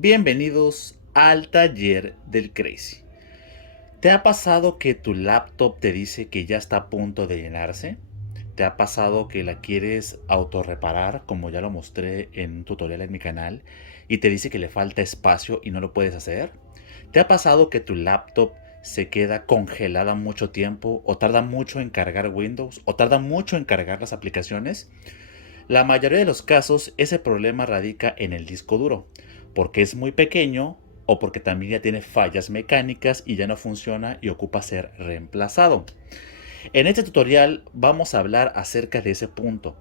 Bienvenidos al taller del Crazy. ¿Te ha pasado que tu laptop te dice que ya está a punto de llenarse? ¿Te ha pasado que la quieres autorreparar, como ya lo mostré en un tutorial en mi canal, y te dice que le falta espacio y no lo puedes hacer? ¿Te ha pasado que tu laptop se queda congelada mucho tiempo, o tarda mucho en cargar Windows, o tarda mucho en cargar las aplicaciones? La mayoría de los casos, ese problema radica en el disco duro, porque es muy pequeño o porque también ya tiene fallas mecánicas y ya no funciona y ocupa ser reemplazado. En este tutorial vamos a hablar acerca de ese punto.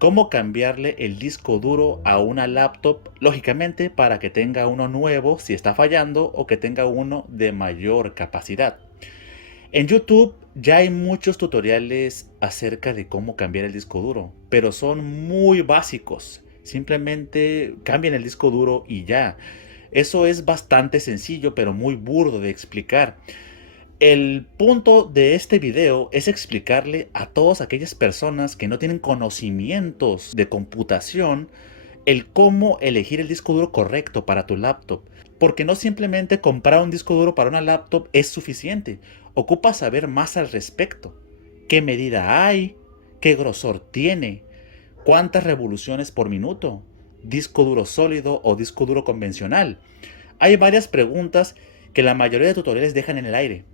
Cómo cambiarle el disco duro a una laptop, lógicamente para que tenga uno nuevo si está fallando o que tenga uno de mayor capacidad. En YouTube ya hay muchos tutoriales acerca de cómo cambiar el disco duro, pero son muy básicos. Simplemente cambien el disco duro y ya. Eso es bastante sencillo, pero muy burdo de explicar. El punto de este video es explicarle a todas aquellas personas que no tienen conocimientos de computación el cómo elegir el disco duro correcto para tu laptop. Porque no simplemente comprar un disco duro para una laptop es suficiente. Ocupa saber más al respecto. ¿Qué medida hay? ¿Qué grosor tiene? ¿Cuántas revoluciones por minuto? ¿Disco duro sólido o disco duro convencional? Hay varias preguntas que la mayoría de tutoriales dejan en el aire.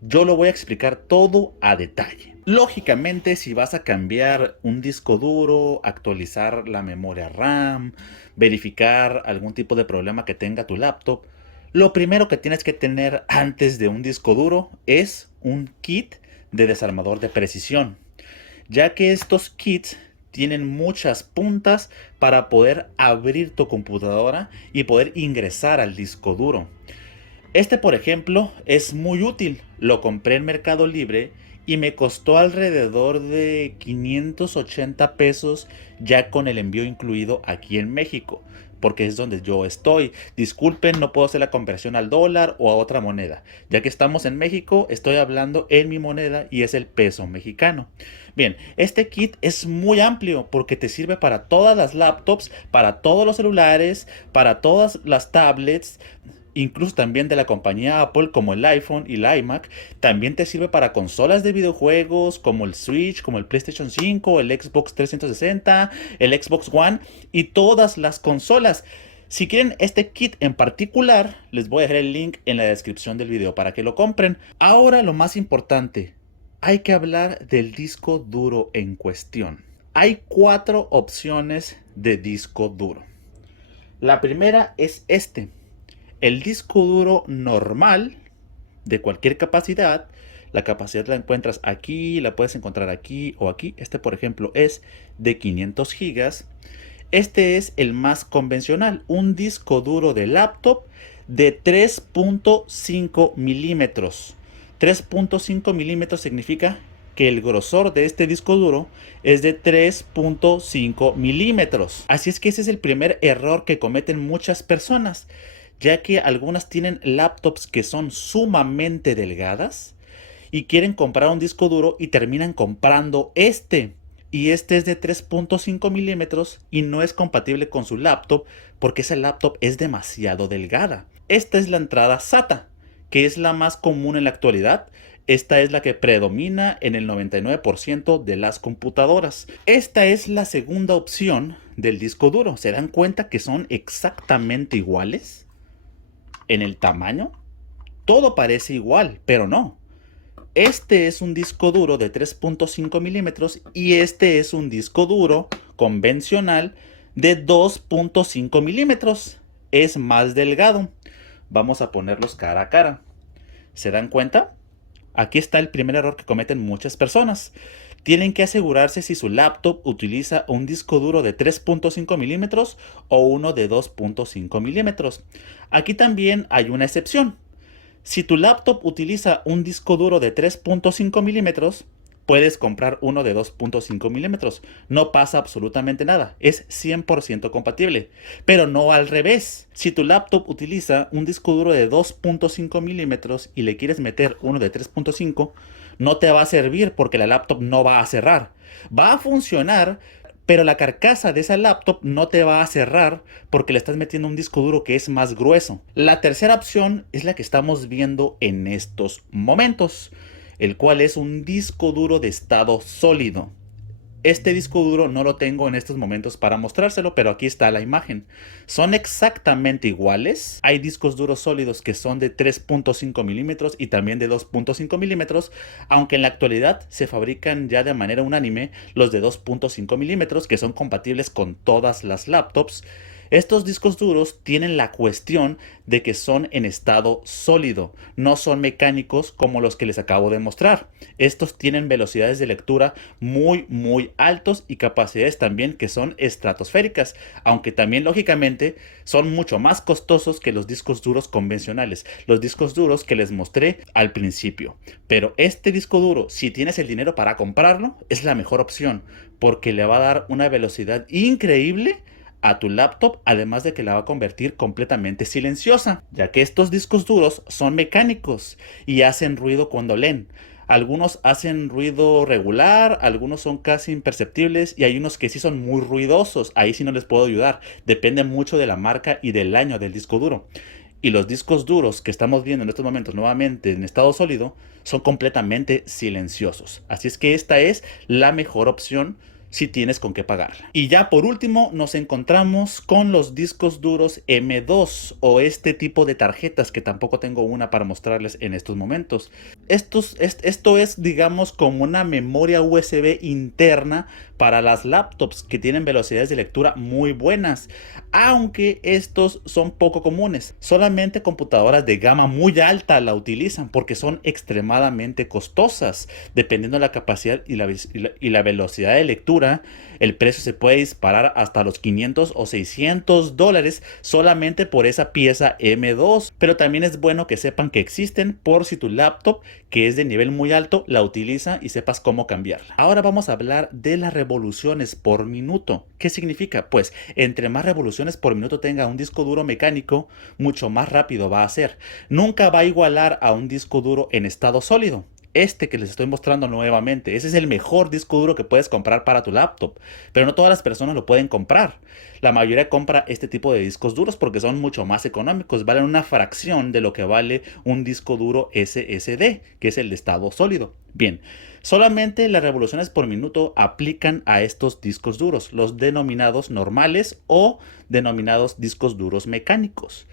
Yo lo voy a explicar todo a detalle. Lógicamente, si vas a cambiar un disco duro, actualizar la memoria RAM, verificar algún tipo de problema que tenga tu laptop, lo primero que tienes que tener antes de un disco duro es un kit de desarmador de precisión, ya que estos kits tienen muchas puntas para poder abrir tu computadora y poder ingresar al disco duro. Este, por ejemplo, es muy útil. Lo compré en Mercado Libre y me costó alrededor de 580 pesos ya con el envío incluido aquí en México, porque es donde yo estoy. Disculpen, no puedo hacer la conversión al dólar o a otra moneda. Ya que estamos en México, estoy hablando en mi moneda y es el peso mexicano. Bien, este kit es muy amplio porque te sirve para todas las laptops, para todos los celulares, para todas las tablets, incluso también de la compañía Apple, como el iPhone y el iMac. También te sirve para consolas de videojuegos como el Switch, como el PlayStation 5, el Xbox 360, el Xbox One y todas las consolas. Si quieren este kit en particular, les voy a dejar el link en la descripción del video para que lo compren. Ahora lo más importante, hay que hablar del disco duro en cuestión. Hay 4 opciones de disco duro. La primera es este. El disco duro normal de cualquier capacidad, la capacidad la encuentras aquí, la puedes encontrar aquí o aquí. Este, por ejemplo, es de 500 gigas. Este es el más convencional, un disco duro de laptop de 3.5 milímetros. 3.5 milímetros significa que el grosor de este disco duro es de 3.5 milímetros. Así es que ese es el primer error que cometen muchas personas, ya que algunas tienen laptops que son sumamente delgadas y quieren comprar un disco duro y terminan comprando este. Y este es de 3.5 milímetros y no es compatible con su laptop porque esa laptop es demasiado delgada. Esta es la entrada SATA, que es la más común en la actualidad. Esta es la que predomina en el 99% de las computadoras. Esta es la segunda opción del disco duro. ¿Se dan cuenta que son exactamente iguales en el tamaño? Todo parece igual, pero no. Este es un disco duro de 3.5 milímetros y este es un disco duro convencional de 2.5 milímetros. Es más delgado. Vamos a ponerlos cara a cara. ¿Se dan cuenta? Aquí está el primer error que cometen muchas personas. Tienen que asegurarse si su laptop utiliza un disco duro de 3.5 milímetros o uno de 2.5 milímetros. Aquí también hay una excepción. Si tu laptop utiliza un disco duro de 3.5 milímetros, puedes comprar uno de 2.5 milímetros. No pasa absolutamente nada. Es 100% compatible. Pero no al revés. Si tu laptop utiliza un disco duro de 2.5 milímetros y le quieres meter uno de 3.5, no te va a servir porque la laptop no va a cerrar. Va a funcionar, pero la carcasa de esa laptop no te va a cerrar porque le estás metiendo un disco duro que es más grueso. La tercera opción es la que estamos viendo en estos momentos, el cual es un disco duro de estado sólido. Este disco duro no lo tengo en estos momentos para mostrárselo, pero aquí está la imagen. Son exactamente iguales. Hay discos duros sólidos que son de 3.5 milímetros y también de 2.5 milímetros, aunque en la actualidad se fabrican ya de manera unánime los de 2.5 milímetros que son compatibles con todas las laptops. Estos discos duros tienen la cuestión de que son en estado sólido, no son mecánicos como los que les acabo de mostrar. Estos tienen velocidades de lectura muy altos y capacidades también que son estratosféricas, aunque también lógicamente son mucho más costosos que los discos duros convencionales, los discos duros que les mostré al principio. Pero este disco duro, si tienes el dinero para comprarlo, es la mejor opción porque le va a dar una velocidad increíble a tu laptop, además de que la va a convertir completamente silenciosa, ya que estos discos duros son mecánicos y hacen ruido cuando leen. Algunos hacen ruido regular, algunos son casi imperceptibles y hay unos que sí son muy ruidosos. Ahí sí no les puedo ayudar. Depende mucho de la marca y del año del disco duro. Y los discos duros que estamos viendo en estos momentos nuevamente en estado sólido son completamente silenciosos. Así es que esta es la mejor opción si tienes con qué pagarla. Y ya por último nos encontramos con los discos duros M2 o este tipo de tarjetas que tampoco tengo una para mostrarles en estos momentos. Esto es digamos como una memoria USB interna para las laptops que tienen velocidades de lectura muy buenas, aunque estos son poco comunes. Solamente computadoras de gama muy alta la utilizan porque son extremadamente costosas. Dependiendo de la capacidad y la velocidad de lectura, el precio se puede disparar hasta los 500 o 600 dólares solamente por esa pieza M2. Pero también es bueno que sepan que existen por si tu laptop, que es de nivel muy alto, la utiliza y sepas cómo cambiarla. Ahora vamos a hablar de las revoluciones por minuto. ¿Qué significa? Pues entre más revoluciones por minuto tenga un disco duro mecánico, mucho más rápido va a ser. Nunca va a igualar a un disco duro en estado sólido. Este que les estoy mostrando nuevamente, ese es el mejor disco duro que puedes comprar para tu laptop, pero no todas las personas lo pueden comprar. La mayoría compra este tipo de discos duros porque son mucho más económicos, valen una fracción de lo que vale un disco duro SSD, que es el de estado sólido. Bien, solamente las revoluciones por minuto aplican a estos discos duros, los denominados normales o denominados discos duros mecánicos.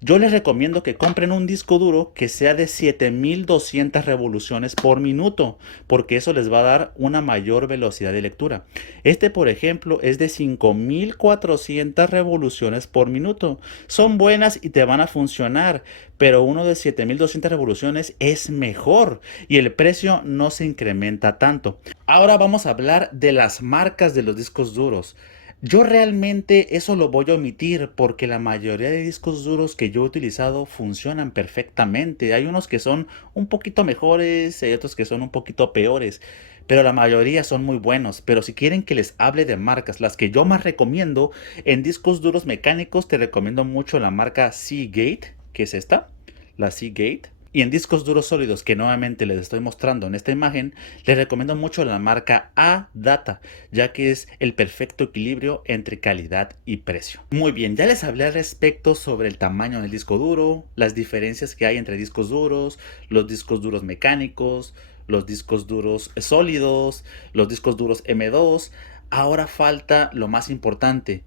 Yo les recomiendo que compren un disco duro que sea de 7200 revoluciones por minuto, porque eso les va a dar una mayor velocidad de lectura. Este, por ejemplo, es de 5400 revoluciones por minuto. Son buenas y te van a funcionar, pero uno de 7200 revoluciones es mejor y el precio no se incrementa tanto. Ahora vamos a hablar de las marcas de los discos duros. Yo realmente eso lo voy a omitir porque la mayoría de discos duros que yo he utilizado funcionan perfectamente. Hay unos que son un poquito mejores, hay otros que son un poquito peores, pero la mayoría son muy buenos. Pero si quieren que les hable de marcas, las que yo más recomiendo en discos duros mecánicos, te recomiendo mucho la marca Seagate, que es esta, la Seagate. Y en discos duros sólidos que nuevamente les estoy mostrando en esta imagen, les recomiendo mucho la marca ADATA, ya que es el perfecto equilibrio entre calidad y precio. Muy bien, ya les hablé al respecto sobre el tamaño del disco duro, las diferencias que hay entre discos duros, los discos duros mecánicos, los discos duros sólidos, los discos duros M2. Ahora falta lo más importante.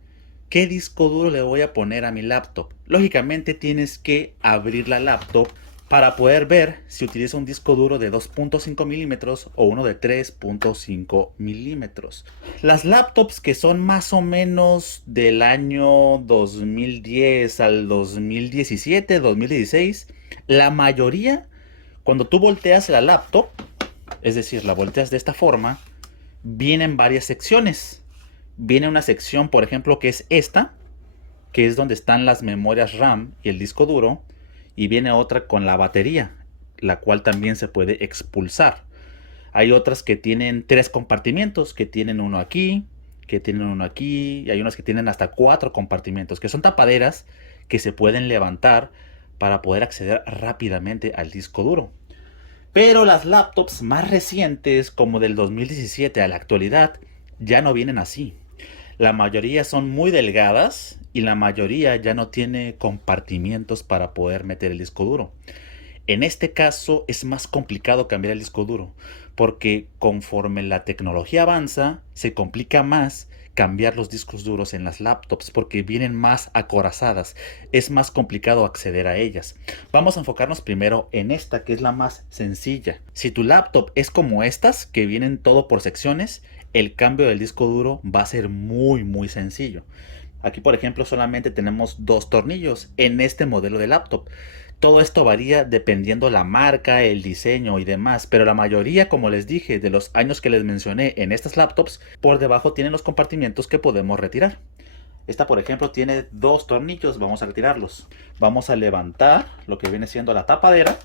¿Qué disco duro le voy a poner a mi laptop? Lógicamente tienes que abrir la laptop para poder ver si utiliza un disco duro de 2.5 milímetros o uno de 3.5 milímetros. Las laptops que son más o menos del año 2010 al 2017, 2016, la mayoría, cuando tú volteas la laptop, es decir, la volteas de esta forma, vienen varias secciones. Viene una sección, por ejemplo, que es esta, que es donde están las memorias RAM y el disco duro. Y viene otra con la batería, la cual también se puede expulsar. Hay otras que tienen 3 compartimientos, que tienen uno aquí, que tienen uno aquí, y hay unas que tienen hasta 4 compartimentos, que son tapaderas que se pueden levantar para poder acceder rápidamente al disco duro. Pero las laptops más recientes, como del 2017 a la actualidad, ya no vienen así. La mayoría son muy delgadas y la mayoría ya no tiene compartimientos para poder meter el disco duro. En este caso es más complicado cambiar el disco duro, porque conforme la tecnología avanza, se complica más cambiar los discos duros en las laptops porque vienen más acorazadas, es más complicado acceder a ellas. Vamos a enfocarnos primero en esta, que es la más sencilla. Si tu laptop es como estas, que vienen todo por secciones, el cambio del disco duro va a ser muy sencillo. Aquí, por ejemplo, solamente tenemos dos tornillos en este modelo de laptop. Todo esto varía dependiendo la marca, el diseño y demás, pero la mayoría, como les dije, de los años que les mencioné en estas laptops, por debajo tienen los compartimientos que podemos retirar. Esta, por ejemplo, tiene dos tornillos, vamos a retirarlos. Vamos a levantar lo que viene siendo la tapadera,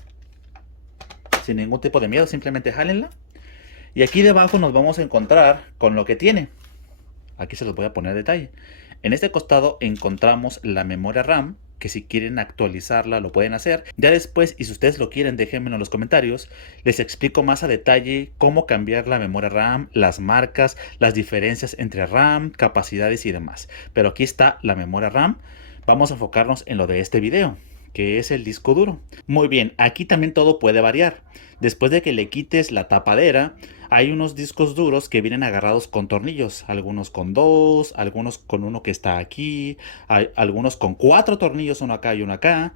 sin ningún tipo de miedo, simplemente jálenla. Y aquí debajo nos vamos a encontrar con lo que tiene. Aquí se los voy a poner detalle. En este costado encontramos la memoria RAM, que si quieren actualizarla lo pueden hacer. Ya después, y si ustedes lo quieren, déjenmelo en los comentarios. Les explico más a detalle cómo cambiar la memoria RAM, las marcas, las diferencias entre RAM, capacidades y demás. Pero aquí está la memoria RAM. Vamos a enfocarnos en lo de este video, que es el disco duro. Muy bien, aquí también todo puede variar. Después de que le quites la tapadera, hay unos discos duros que vienen agarrados con tornillos, algunos con dos, algunos con uno que está aquí, hay algunos con 4 tornillos, uno acá y uno acá,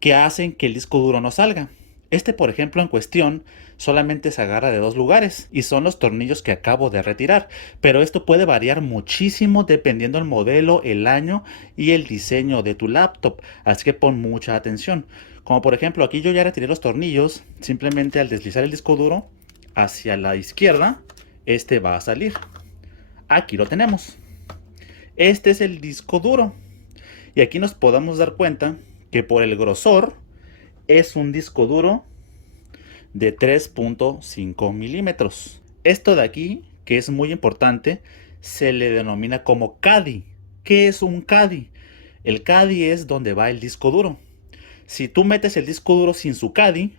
que hacen que el disco duro no salga. Este, por ejemplo, en cuestión, solamente se agarra de 2 lugares y son los tornillos que acabo de retirar. Pero esto puede variar muchísimo dependiendo el modelo, el año y el diseño de tu laptop. Así que pon mucha atención. Como por ejemplo, aquí yo ya retiré los tornillos. Simplemente al deslizar el disco duro hacia la izquierda, este va a salir. Aquí lo tenemos. Este es el disco duro. Y aquí nos podemos dar cuenta que por el grosor es un disco duro de 3.5 milímetros. Esto de aquí, que es muy importante, se le denomina como caddy. ¿Qué es un caddy? El caddy es donde va el disco duro. Si tú metes el disco duro sin su caddy,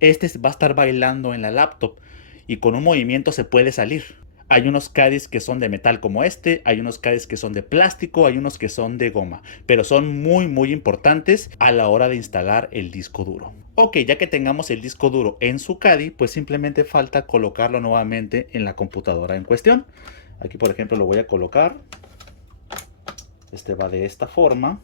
este va a estar bailando en la laptop y con un movimiento se puede salir. Hay unos caddies que son de metal como este, hay unos caddies que son de plástico, hay unos que son de goma, pero son muy importantes a la hora de instalar el disco duro. Ok, ya que tengamos el disco duro en su caddy, pues simplemente falta colocarlo nuevamente en la computadora en cuestión. Aquí, por ejemplo, lo voy a colocar. Este va de esta forma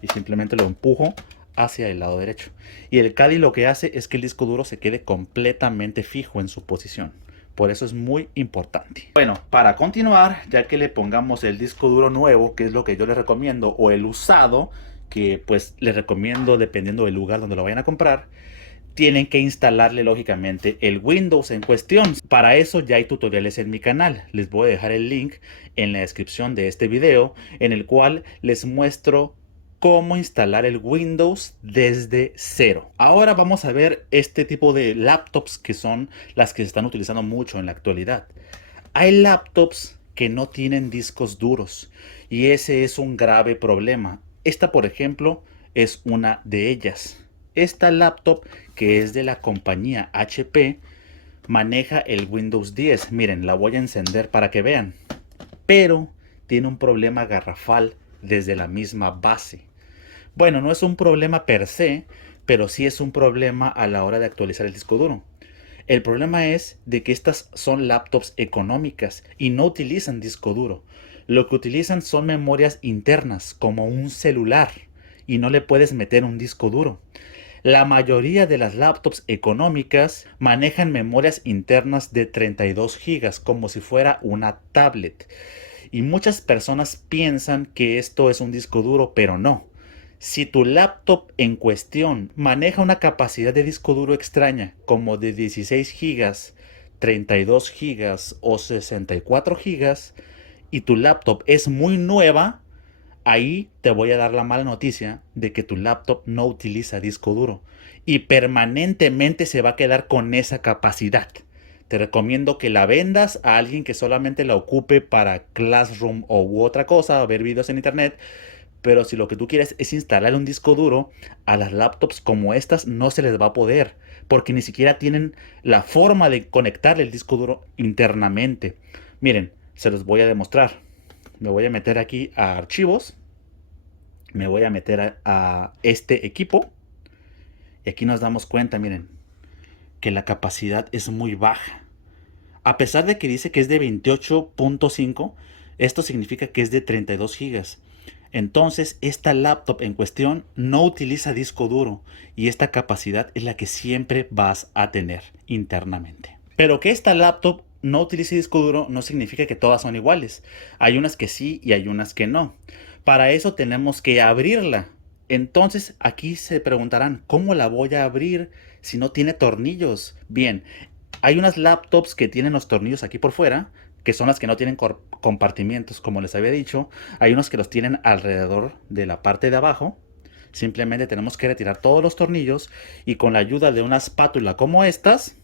y simplemente lo empujo hacia el lado derecho. Y el caddy lo que hace es que el disco duro se quede completamente fijo en su posición. Por eso es muy importante. Bueno, para continuar, ya que le pongamos el disco duro nuevo, que es lo que yo les recomiendo, o el usado, que pues les recomiendo dependiendo del lugar donde lo vayan a comprar, tienen que instalarle lógicamente el Windows en cuestión. Para eso ya hay tutoriales en mi canal. Les voy a dejar el link en la descripción de este video, en el cual les muestro cómo instalar el Windows desde cero. Ahora vamos a ver este tipo de laptops que son las que se están utilizando mucho en la actualidad. Hay laptops que no tienen discos duros y ese es un grave problema. Esta, por ejemplo, es una de ellas. Esta laptop, que es de la compañía HP, maneja el Windows 10. Miren, la voy a encender para que vean. Pero tiene un problema garrafal desde la misma base. Bueno, no es un problema per se, pero sí es un problema a la hora de actualizar el disco duro. El problema es de que estas son laptops económicas y no utilizan disco duro. Lo que utilizan son memorias internas, como un celular, y no le puedes meter un disco duro. La mayoría de las laptops económicas manejan memorias internas de 32 GB, como si fuera una tablet. Y muchas personas piensan que esto es un disco duro, pero no. Si tu laptop en cuestión maneja una capacidad de disco duro extraña, como de 16 GB, 32 GB o 64 GB, y tu laptop es muy nueva, ahí te voy a dar la mala noticia de que tu laptop no utiliza disco duro y permanentemente se va a quedar con esa capacidad. Te recomiendo que la vendas a alguien que solamente la ocupe para Classroom u otra cosa, o ver videos en internet. Pero si lo que tú quieres es instalar un disco duro, a las laptops como estas no se les va a poder, porque ni siquiera tienen la forma de conectarle el disco duro internamente. Miren, Se los voy a demostrar. Me voy a meter aquí a archivos. Me voy a meter a este equipo. Y aquí nos damos cuenta, miren, que la capacidad es muy baja. A pesar de que dice que es de 28.5, esto significa que es de 32 gigas. Entonces, esta laptop en cuestión no utiliza disco duro y esta capacidad es la que siempre vas a tener internamente. Pero que esta laptop no utilice disco duro no significa que todas son iguales. Hay unas que sí y hay unas que no. Para eso tenemos que abrirla. Entonces, aquí se preguntarán, ¿cómo la voy a abrir si no tiene tornillos? Bien, hay unas laptops que tienen los tornillos aquí por fuera, que son las que no tienen compartimientos, como les había dicho. Hay unos que los tienen alrededor de la parte de abajo. Simplemente tenemos que retirar todos los tornillos y con la ayuda de una espátula como estas,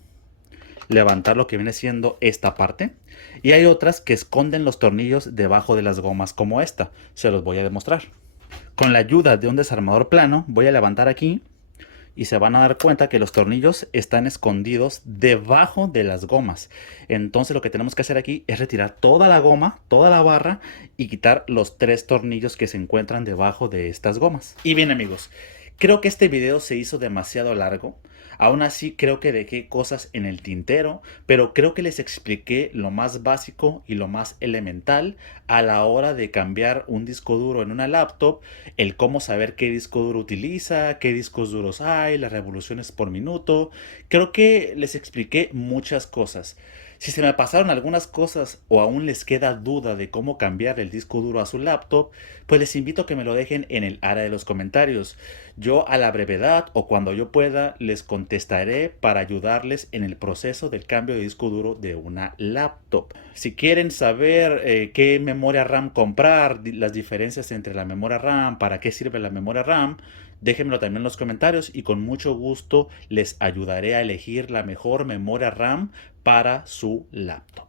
levantar lo que viene siendo esta parte. Y hay otras que esconden los tornillos debajo de las gomas como esta. Se los voy a demostrar. Con la ayuda de un desarmador plano voy a levantar aquí y se van a dar cuenta que los tornillos están escondidos debajo de las gomas. Entonces lo que tenemos que hacer aquí es retirar toda la goma, toda la barra y quitar los 3 tornillos que se encuentran debajo de estas gomas. Y bien amigos, creo que este video se hizo demasiado largo. Aún así creo que dejé cosas en el tintero, pero creo que les expliqué lo más básico y lo más elemental a la hora de cambiar un disco duro en una laptop, el cómo saber qué disco duro utiliza, qué discos duros hay, las revoluciones por minuto. Creo que les expliqué muchas cosas. Si se me pasaron algunas cosas o aún les queda duda de cómo cambiar el disco duro a su laptop, pues les invito a que me lo dejen en el área de los comentarios. Yo a la brevedad o cuando yo pueda les contestaré para ayudarles en el proceso del cambio de disco duro de una laptop. Si quieren saber qué memoria RAM comprar, las diferencias entre la memoria RAM, para qué sirve la memoria RAM, déjenmelo también en los comentarios y con mucho gusto les ayudaré a elegir la mejor memoria RAM para su laptop.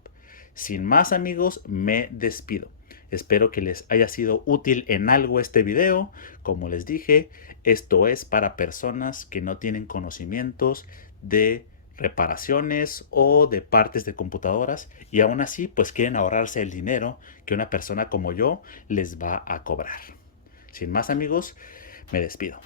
Sin más amigos, me despido. Espero que les haya sido útil en algo este video. Como les dije, esto es para personas que no tienen conocimientos de reparaciones o de partes de computadoras y aún así pues quieren ahorrarse el dinero que una persona como yo les va a cobrar. Sin más amigos, me despido.